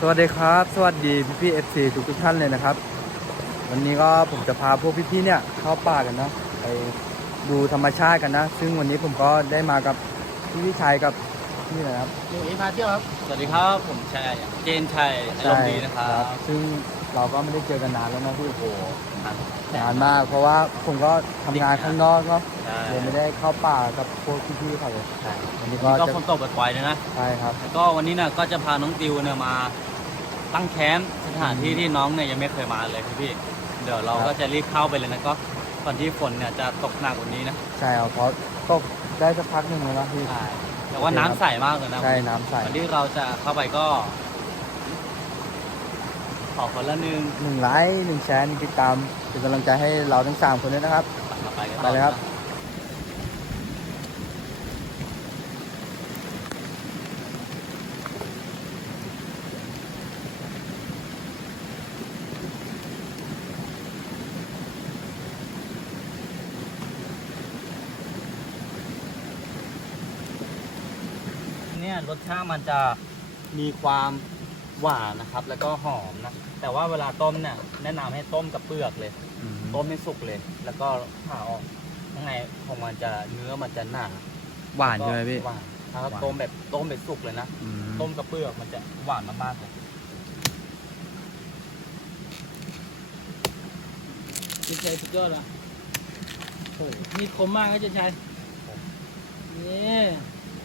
สวัสดีครับ สวัสดีพี่พี่เอฟซีทุกทุกๆท่านเลยนะครับ วันนี้ก็ผมจะพาพวกพี่ๆเนี่ยเข้าป่ากันนะไปดูธรรมชาติกันนะ ซึ่งวันนี้ผมก็ได้มากับพี่วิชัยกับพี่อะไรครับหนูอีพาเที่ยวครับ สวัสดีครับ ผมชัยเจนชัยอารมณ์ดีนะครับ ซึ่ง เราก็ไม่ได้เจอกันนานแล้วนะพี่โอ้โหนานนานมาก เพราะว่าผมก็ทำงานข้างนอกเนาะใช่เลยไม่ได้เข้าป่ากับพวกพี่ๆเขาเลยใช่วันนี้ก็ก็จะฝนตกปล่อยๆเลยนะ ใช่ครับ แล้วก็วันนี้เนี่ยก็จะพาน้องติวเนี่ยมาตั้งแคมป์สถานที่ที่น้องเนี่ยยังไม่เคยมาเลยพี่พี่ๆเดี๋ยวเราครับก็จะรีบเข้าไปเลยนะก็ก่อนที่ฝนเนี่ยจะตกหนักกว่านี้นะใช่ครับเพราะตกได้สักพักหนึ่งแล้วนะพี่ใช่แต่ว่าน้ำใสมากเลยนะใช่น้ำใส ก่อนที่เราจะเข้าไปก็ ขอคนละหนึ่งหนึ่งไลค์หนึ่งแชร์หนึ่งติดตามเป็นกำลังใจให้เราทั้งสามคนด้วยนะครับมาไปกันไปต่อเลยครับ เนี่ยรสชาติมันจะมีความ หวานนะครับ แล้วก็หอมนะ แต่ว่าเวลาต้มเนี่ยแนะนำให้ต้มกับเปลือกเลยต้มให้สุกเลย แล้วก็ผ่าออกข้างในของมันจะเนื้อมันจะหนาหวานใช่ไหมพี่ หวานถ้าหวาน ต้มแบบต้มแบบสุกเลยนะ อืมต้มกับเปลือกมันจะหวานมากๆเลยเจนชัยสุดยอดอะโอ้โหมีดคมมากนะเจนชัยนี่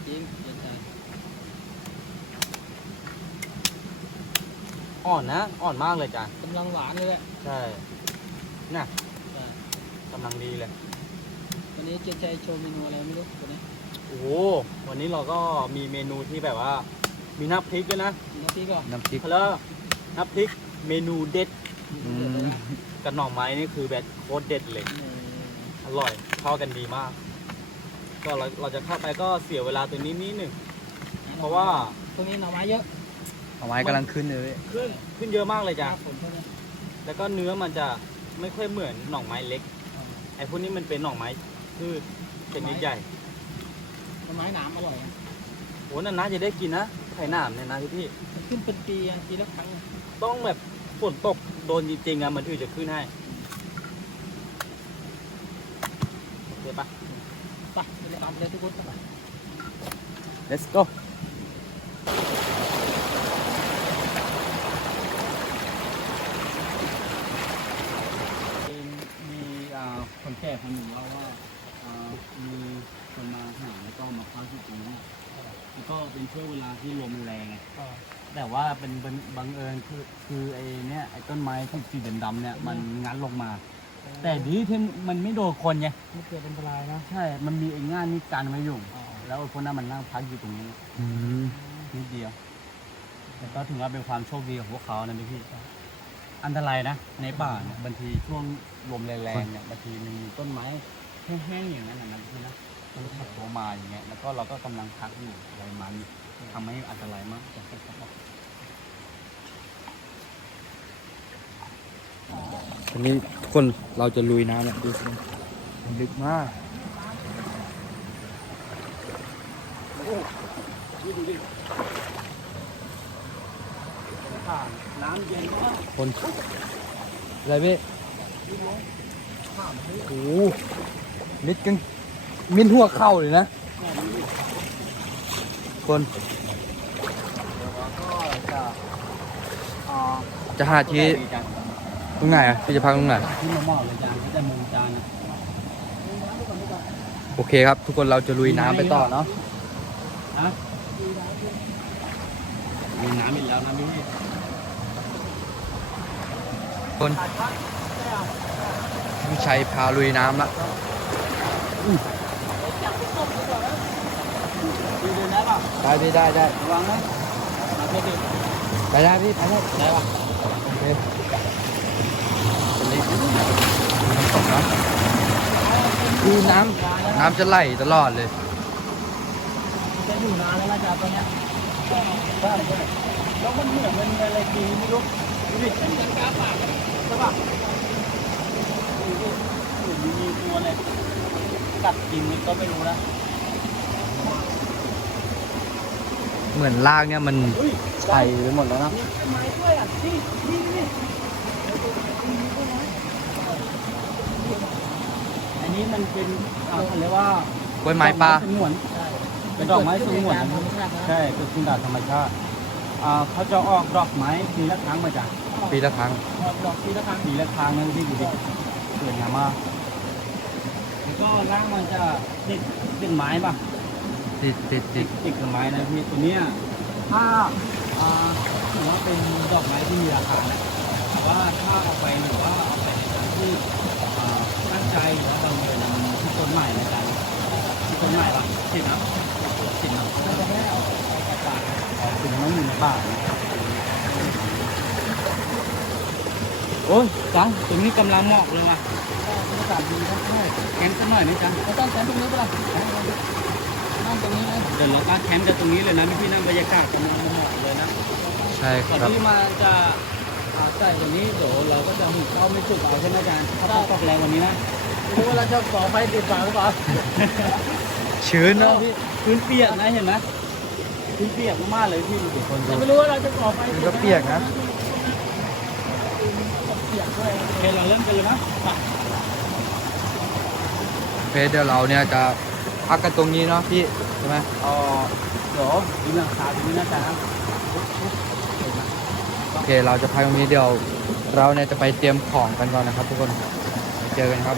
จริงเจนชัย อ่อนนะ อ่อนมากเลยจ้ะกำลังหวานเลยแหละใช่น่ะเออกำลังดีเลย วันนี้เจนชัยโชว์เมนูอะไรไม่รู้วันนี้โอ้โหวันนี้เราก็มีเมนูที่แบบว่า มีน้ำพริกด้วยนะน้ำพริกก็น้ำพริก แล้วน้ำพริกเมนูเด็ดอืมกับหน่อไม้นี่คือแบบโคตรเด็ดเลย อร่อยเข้ากันดีมาก ก็เราเราจะเข้าไปก็เสียเวลาตัวนี้นิดหนึ่ง เพราะว่า ตรงนี้หน่อไม้เยอะ เอาไม้กำลังขึ้นเลยพี่ขึ้นขึ้นเยอะมากเลยจ้ะฝนเท่านั้นแล้วก็เนื้อมันจะไม่ค่อยเหมือนหน่อไม้เล็ก ไอ้พวกนี้มันเป็นหน่อไม้พืชชนิดใหญ่หน่อไม้หนามอร่อยอะโหนานๆจะได้กินนะไข่หนามเนี่ยนะพี่พี่มันขึ้นเป็นปีอะปีละครั้งอะต้องแบบฝนตกโดนจริงๆอะมันถึงจะขึ้นให้โอเคปะไปไปตามไปเลยทุกคนไป let's go มี คนแก่คนหนึ่งเล่าว่ามีคนมาหาแล้วก็มาพักที่ตรงนี้แล้วก็เป็นช่วงเวลาที่ลมมันแรงไงแต่ว่าเป็นบังบังเอิญคือคือไอ้เนี่ยไอ้ต้นไม้ที่สีดำๆเนี่ยมันงัดลงมา แต่ดีที่มันไม่โดนคนไงไม่เกิดอันตรายนะใช่ มันมีไอ้ง่านนี่กันไว้อยู่ แล้วไอ้คนนั้นมันนั่งพักอยู่ตรงนี้อืมนิดเดียวแต่ก็ถือว่าเป็นความโชคดีของพวกเขานะพี่ อันตรายนะ ในป่าเนี่ยบางทีช่วงลมแรงๆเนี่ยบางทีมันมีต้นไม้แห้งๆอย่างนั้นนะนะพี่นะมันถักตัวมาอย่างเงี้ยแล้วก็เราก็กำลังพักอยู่อะไรมานี่ทำให้อันตรายมากจากที่เขาบอกวันนี้ทุกคนเราจะลุยน้ำแล้วดูสิมันลึกมากน้ำเย็นมาก คนอะไรพี่โอ้โหนิดกังมินหัวเข้าเลยนะ คนจะหาที่ตรงไหนอะพี่จะพักตรงไหนที่มามอกเลยจานที่จะมุมจานโอเคครับ ทุกคนเราจะลุยน้ำไปต่อเนาะฮะมีน้ำอีกแล้วนะพี่ คนพี่ชัยพาลุยน้ำละได้ได้พี่ได้ได้ระวังนะไปได้พี่ไปได้ได้ปะโอเคตกน้ำคือน้ำน้ำจะไหลตลอดเลยจะอยู่นานแล้วนะจ๊ะตอนนี้แล้วมันเหมือนมันอะไรดีไม่รู้ดู ดิเป็นกาปากใช่ป่ะดูดิเหมือนมีตัวอะไรกัดกินมันก็ไม่รู้นะนเหมือนรากเนี่ยมันอุ้ยไปไปหมดแล้วนะมีต้นไม้ด้วยอะนี่นี่นี่อันนี้มันเป็นอ่าเขาเรียกว่ากล้วยไม้ป่าดอกสงวนเป็นดอกไม้สงวนธรรมชาตินะใช่เป็นคุณดาธรรมชาติอ่าเขาจะออกดอกไม้ปีละครั้งมาจ้ะ ปีละครั้งออกดอกทีละครั้งปีละครั้งนั่นที่ดูดิสวยงามมากแล้วก็ร่างมันจะติดติดไม้ป่ะติดติดติดติดกับไม้นะพี่ตัวเนี้ยถ้าอ่าถือว่าเป็นดอกไม้ที่มีราคานะแต่ว่าถ้าเอาไปหรือว่าเอาไปในทางที่อ่าตั้งใจหรือว่าเราเงินที่ต้นใหม่นะจ๊ะที่ต้นใหม่ป่ะติดนะติดนะเราจะไม่ได้เอาไปกระปากถึงไม่อยู่ในป่านะ อ้ยจังตรงนี้กำลังเหมาะเลยว่ะบรรยากาศดีมากแคมป์สักหน่อยนี่จังเราต้องแคมป์ตรงนี้ปะล่ะนั่งตรงนี้นะเดี๋ยวเราก็แคมป์กันตรงนี้เลยนะพี่ๆนั่งบรรยากาศกำลังเหมาะเลยนะใช่คก่อนรับที่มันจะอ่าใส่วันนี้เดี๋ยวเราก็จะหุงข้าวไม่สุกเอาใช่ไหมอาจารย์ถ้าต้องตอกแรงวันนี้นะไม่รู้ว่าเราจะก่อไฟติดฝาหรือเปล่าชื้นเนาะเนาะพี่พื้นเปียกนะเห็นไหมพื้นเปียกมากๆเลยพี่ดูดิคนแต่ดูไม่รู้ว่าเราจะก่อไฟมันก็เปียกนะ เปียกด้วยโอเคเราเริ่มกันเลยนะไปเพจเดี๋ยวเราเนี่ยจะพักกันตรงนี้เนาะพี่ใช่ไหมเอ๋อเดี๋ยวดูหลังคาตรงนี้นะอาจารย์นะโอเคเราจะพักตรงนี้เดี๋ยว เราเนี่ยจะไปเตรียมของกันก่อนนะครับ ทุกคนไปเจอกันครับ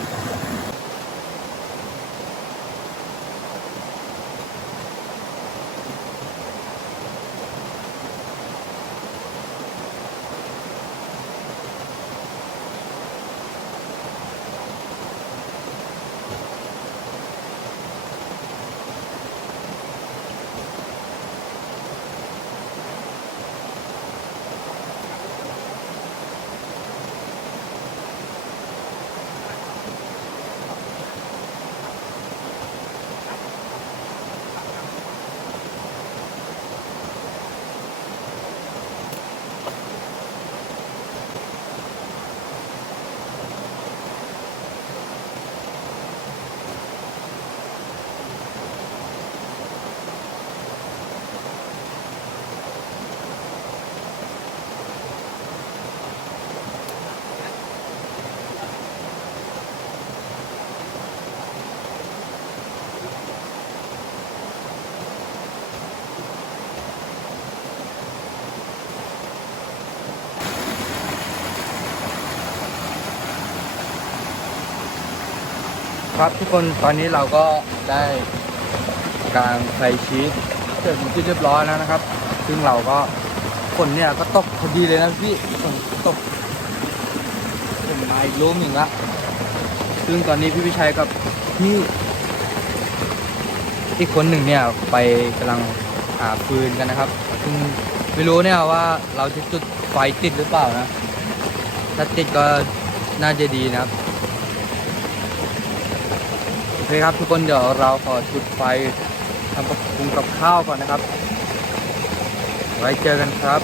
ครับทุกคนตอนนี้เราก็ได้กางไฟชีสเสร็จที่เรียบร้อยแล้วนะครับ ซึ่งเราก็ฝนเนี่ยก็ตกพอดีเลยนะพี่ฝนตกผมมาอีกรูมหนึ่งละซึ่งตอนนี้พี่พิชัยกับพี่อีกคนหนึ่งเนี่ยไปกำลังหาฟืนกันนะครับซึ่งไม่รู้เนี่ยว่าเราจะจุดไฟติดหรือเปล่านะ ถ้าติดก็น่าจะดีนะครับ อเคครับทุกคนเดี๋ยวเราขอจุดไฟทำปรุงกับข้าวก่อนนะครับ ไว้เจอกันครับ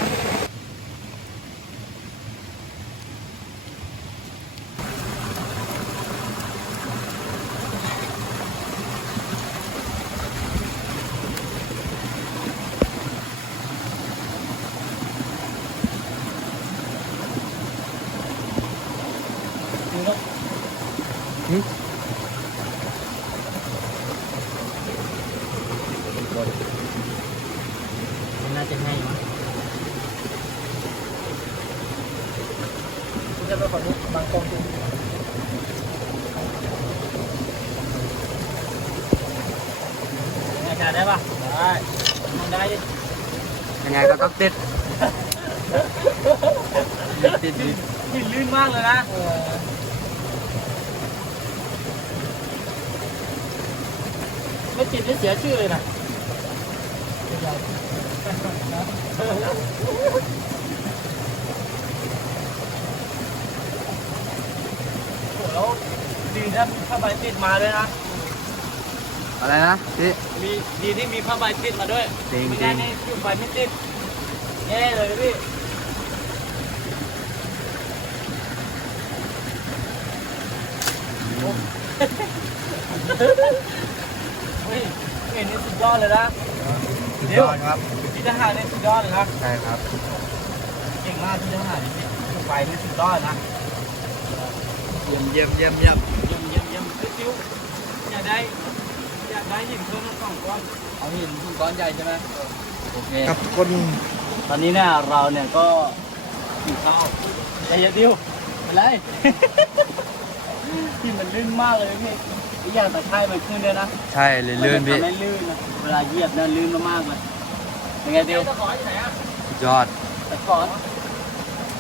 ดูแล้ว หึ มันน่าจะง่ายมั้ง จะไปขอดูบางกองดู อาจารย์ได้ปะได้มันได้ดิยังไงก็ต้องติดติดติดหินลื่นมากเลยนะเออไม่ติดนี่เสียชื่อเลยนะโอ้โหแล้วดีถ้าผ้าใบติดมาด้วยนะ อะไรนะพี่มีดีที่มีผ้าใบติดมาด้วยจริงไม่จริได้งนี่จุดไฟไม่ติดแย่เลยพี่เฮ้ยเห็นนี่สุดยอดเลยนะ สุดยอดครับจพี่ทหารเนี่ยสุดยอดเลยครับใช่ครับ เก่งมากพี่ทหารนี่ถูกไปนี่สุดยอดนะ เยี่ยมเยี่ยมเยี่ยมเยี่ยมเยี่ยมเยี่ยมเยี่ยมเฮ้ยซิวอยากได้ อยากได้หินเพิ่มสักสองก้อนเอาหินหินก้อนใหญ่ใช่ไหมโอเคครับทุกคนตอนนี้เนี่ยเราเนี่ยก็กินข้าวใจเย็นดิวเป็นไรที่มันลื่นมากเลยพี่อีกอย่างตะไคร่มันขึ้นด้วยนะใช่เลยลื่นมัพี่จะทำให้ลื่นนะเวลาเหยียบเนี่ยลื่นมากๆเลยเป็นไงดิวตะขอที่ไหนอะสุดยอดแต่ก่อน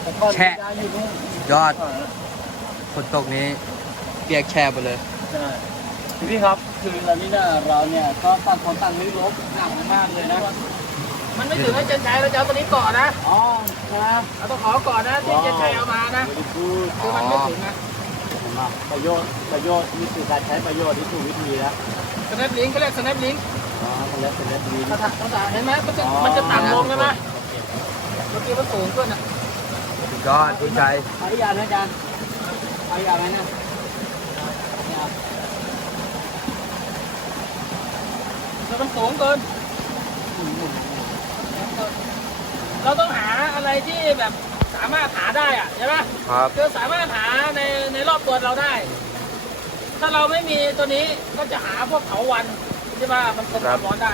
แต่ก่อนแฉะยาอยู่นู่นยอดฝนตกนี้เปียกแช่ไปเลยใช่ พี่ครับ คือตอนนี้เนี่ยเราเนี่ยก็ต่างคนต่างลื่นลบหนักมากเลยนะ มันไม่ถึงให้เจนชัยเราจะเอาตัวนี้เกาะนะ อ๋อครับเอาตะขอก่อนนะที่เจนชัยเอามานะไม่ได้พูดคือมันไม่ถึงนะเห็นปะประโยชน์ประโยชน์นี่คือการใช้ประโยชน์ที่ถูกวิธีแล้วสแนปลิงเขาเรียกสแนปลิงอ๋อมันแล้วเป็นแล้วดีภาษาภาษาเห็นไหมมันจะมันจะต่ำลงใช่ไหมเมื่อกี้มันสูงขึ้นอะสุดยอดคุณชัยเอาอีกอย่างนะอาจารย์เอาอีกอย่างไหมเนี่ยไม่เอา แล้ว มันสูงเกิน เราต้องหาอะไรที่แบบสามารถหาได้อะใช่ไหมครับ คือสามารถหาในในรอบตัวเราได้ ถ้าเราไม่มีตัวนี้ก็จะหาพวกเถาวันใช่ป่ะมันทนความร้อนได้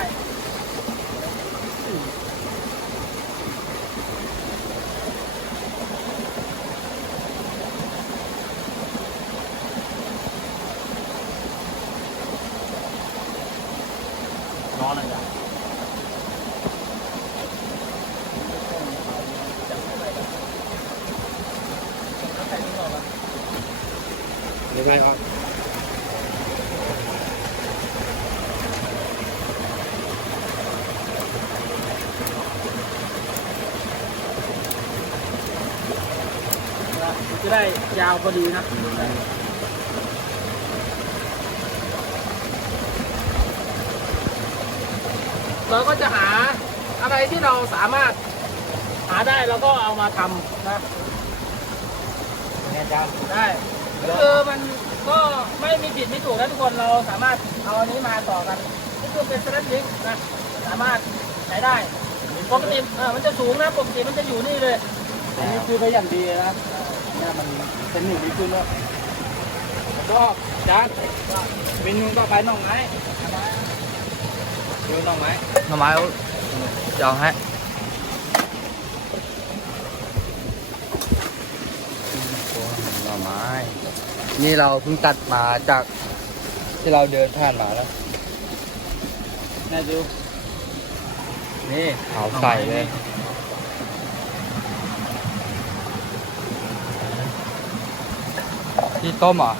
ร้อนเลยจ้ะ ไม่ใช่ครับ จะได้ ยาวพอดีนะเราก็จะหาอะไรที่เราสามารถหาได้เราก็เอามาทำนะเนี่ยอาจารย์ได้ก็คือมันก็ไม่มีผิดไม่ถูกนะทุกคนเราสามารถเอาอันนี้มาต่อกันนี่คือเป็นสแลนลิงนะสามารถใช้ได้ปกติเออมันจะสูงนะปกติมันจะอยู่นี่เลยอันนี้คือไปอย่างดีนะ เนี่ยมันเป็นหนึ่ดีขึ้นแล้วก็จานเมนูต่อไปหน่อไม้ดูหน่อไม้หน่อไม้จะเอาให้หน่อไม้ นี่เราเพิ่งตัดมาจากที่เราเดินผ่านมาแล้วเนี่ยดูนี่เผาใส่เลย ที่ต้มเหรอะ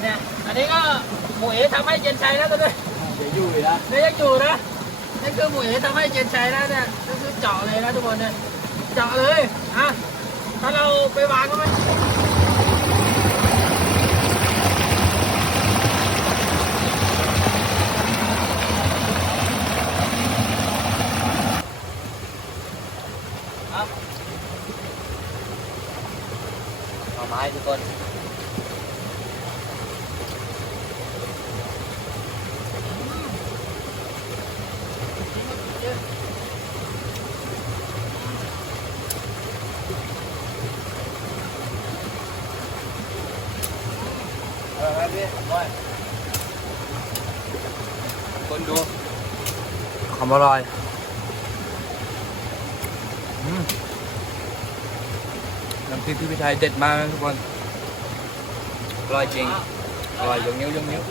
เนี่ยอันนี้ก็หมูเอ๋ทำให้เจนชัยนะตัวนี้เดี๋ยวอยู่อีกแล้วนี่ยังอยู่นะนี่คือหมูเอ๋ทำให้เจนชัยนะเนี่ยนี่คือเจาะเลยนะทุกคนเนี่ยเจาะเลยอะถ้าเราไปวางก็ไม่ หน่อไม้ทุกคน อะไรพี่โอ้ย คนดูคำ อร่อยอน้ำพริกพี่พิชัยเด็ดมากทุกคนอร่อยจริงอร่อยยงนิ้วยงนิ้ว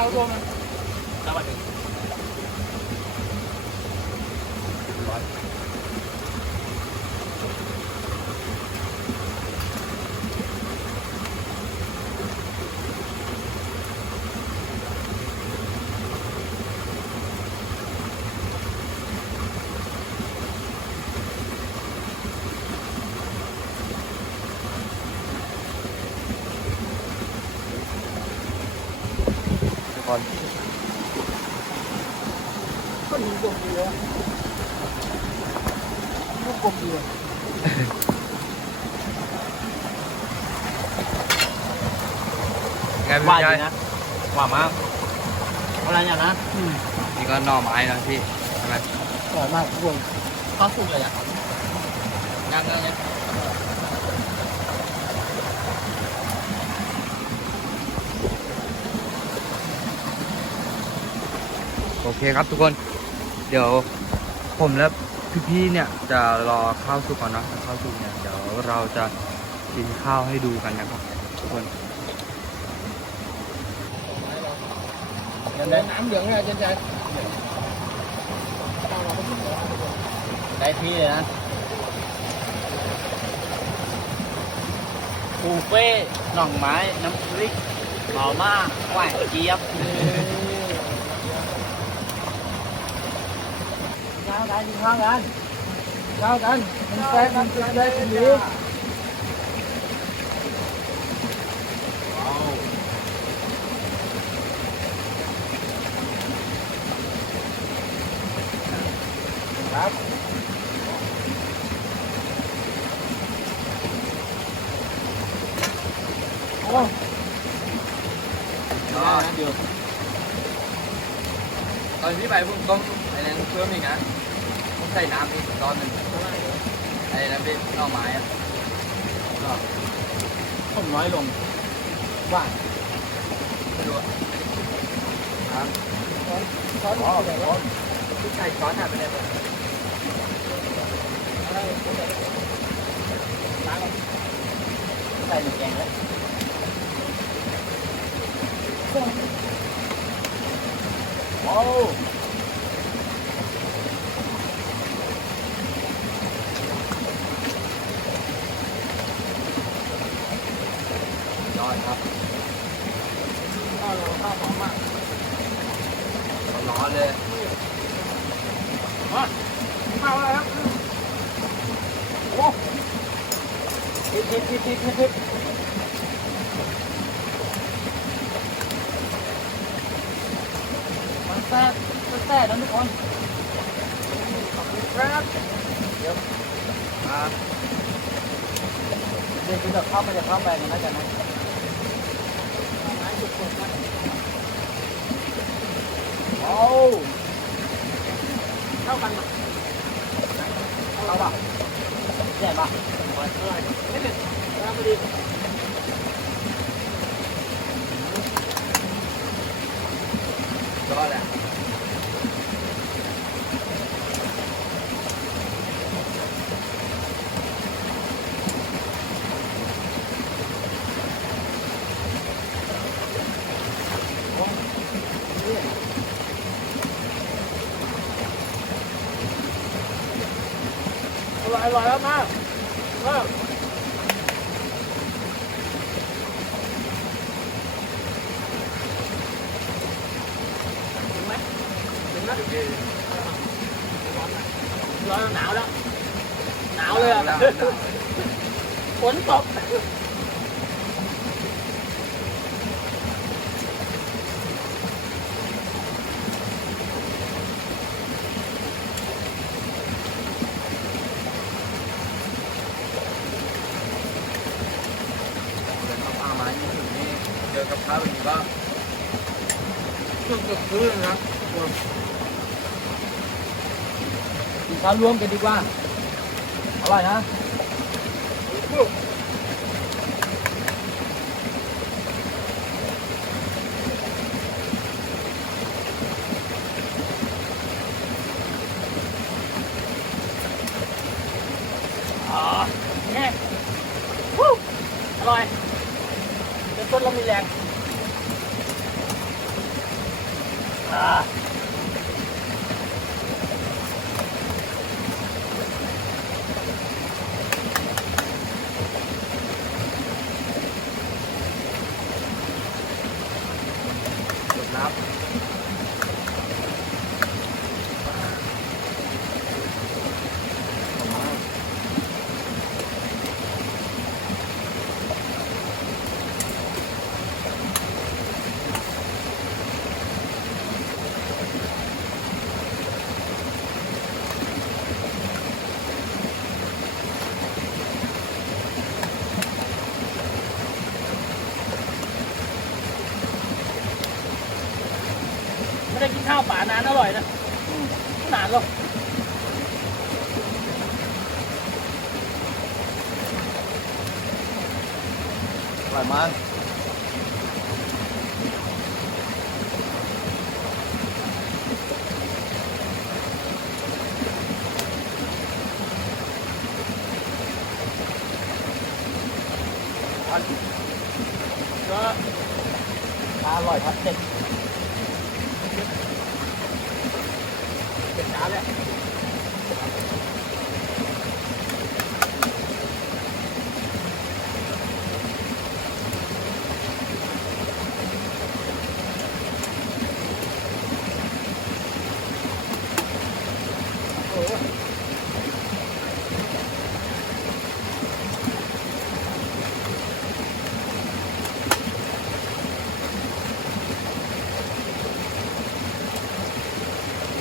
าวรวมมันสวัสดี ทุกคน ก็ยิงกลมดีเลยลู กกลมดีเลยไงหวานพี่ดีชายนะหวานมากอะไรอย่างนะนี่ก็หน่อไม้นะพี่ใช่ไหมอร่อยมากทุกคนข้าวสุกเลยอะยังเลย โอเคครับทุกคน เดี๋ยวผมและ พี่ๆเนี่ยจะรอข้าวสุกก่อนนะข้าวสุกเนี่ยเดี๋ยวเราจะกินข้าวให้ดูกันนะครับทุกคนน้ำเหลืองเนี่ยอาจารย์ได้ที่เลยนะปูเฟ่หน่องไม้ น้ำพริกหอม่ากหวานเจี๊ยบ ข้าวกันข้าวกันข้าวกันมันแซ่บมันแซ่บดีครับโอ้ ก็เดี๋ยวตอนที่ไปผมต้องไอ้นั้นเพิ่มอีกนะผมใส่น้ำอีกตอนหนึ่งไอ้นั้นเป็นหน่อไม้อะ ผมน้อยลง ว่า ไม่รู้อะ ช้อนช้อนไหนวะ พี่ชายช้อนหายไปไหนหมด ใส่ในแกงแล้ว โอ้ ยอดครับ ข้าวข้าวหอมมาก ร้อนเลย ข้าวอะไรครับโอ้ทิพทิพทิพทิพทิพมันแซ่บมันแซ่บนะทุกคนขอบคุณครับเดี๋ยว อ่า เดี๋ยวคุณจะเข้าไปจะเข้าไปกันนะจ๊ะนะโอ้เข้ากันมาเข้าป่ะแย่ป่ะไม่เป็นแล้วพอดี ยอดแหละ อ ร่อยอร่อยแล้วมากเออถึงไหมถึงนะร้อนหนาวแล้ว หนาวเลยอะหนาวหนาวฝนตก เดินเข้าป่าไม้ที่ถึงนี่เจอกับข้าวแบบนี้ก็เกือบเกือบครึ่งนะ มารวมกันดีกว่าอร่อยนะ อ๋อแง่วู้อร่อยเป็นต้นเรามีแรง นข้าวป่านานอร่อยนะอืมไม่นานหรอก อร่อยมาก ก็ อ ร่อยครับเด็ดเป็นจ้าเนี่ย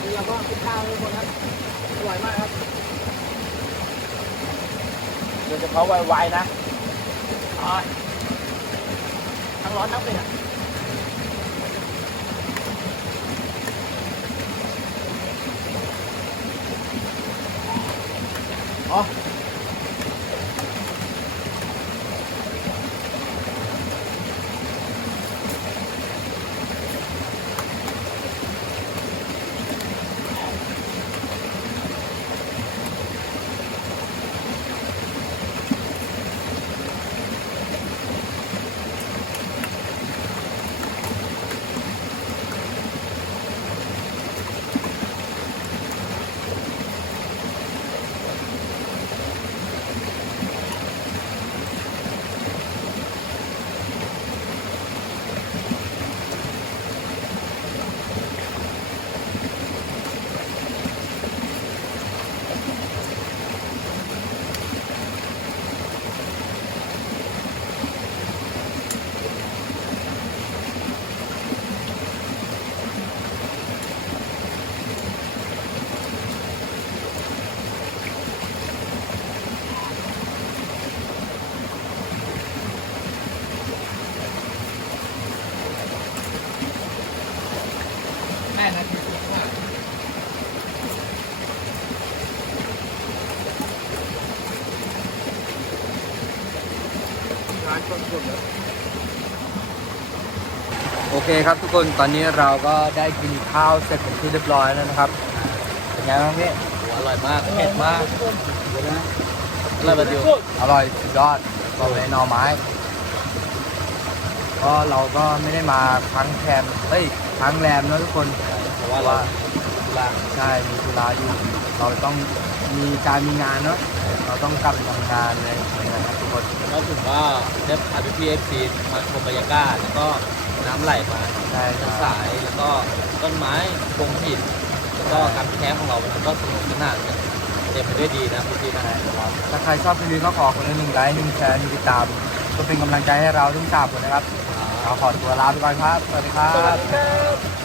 นี่เราก็กินข้าวทุกคนครับอร่อยมากครับโดยเฉพาะ ไวๆนะอ่อยทั้งร้อนทั้งเผ็ดอะอ๋อแม่นาทีสิบห้าร้านคนสุดเลย โอเคครับทุ กคนตอนนี้เราก็ได้กินข้าวเสร็จเป็นที่เรียบร้อยแล้วนะครับเป็นไงบ้างพี่อร่อยมากเผ็ดมากอร่อยแบบเดียวอร่อยสุดยอดบอกเลยหน่อไม้ ก็เราก็ไม่ได้มาค้างแคมเฮ้ยค้างแรมนะทุกคนเพราะว่าเราลางใช่มีธุระอยู่ เราต้องมีการมีงานเนาะเราต้องกลับไปทำงานเลยนะครับทุกคนก็ถือว่าได้พาพี่พีเอฟซีมาชมบรรยากาศแล้วก็ น้ำไหลมาใช่คต้รันบสายแล้วก็ต้นไม้โพรงหินแล้วก็การแคมป์ของเรามันก็สนุกสนานกันเต็มไปด้วยดีนะพี่พีนะถ้าใครชอบคลิปนี้ก็ขอคนละหนึ่งไลค์หนึ่งแชร์หนึ่งติดตามก็เป็นกำลังใจให้เราทั้งสามคนนะครับเราขอตัวลาไปก่อนครับ สวัสดีครับครับ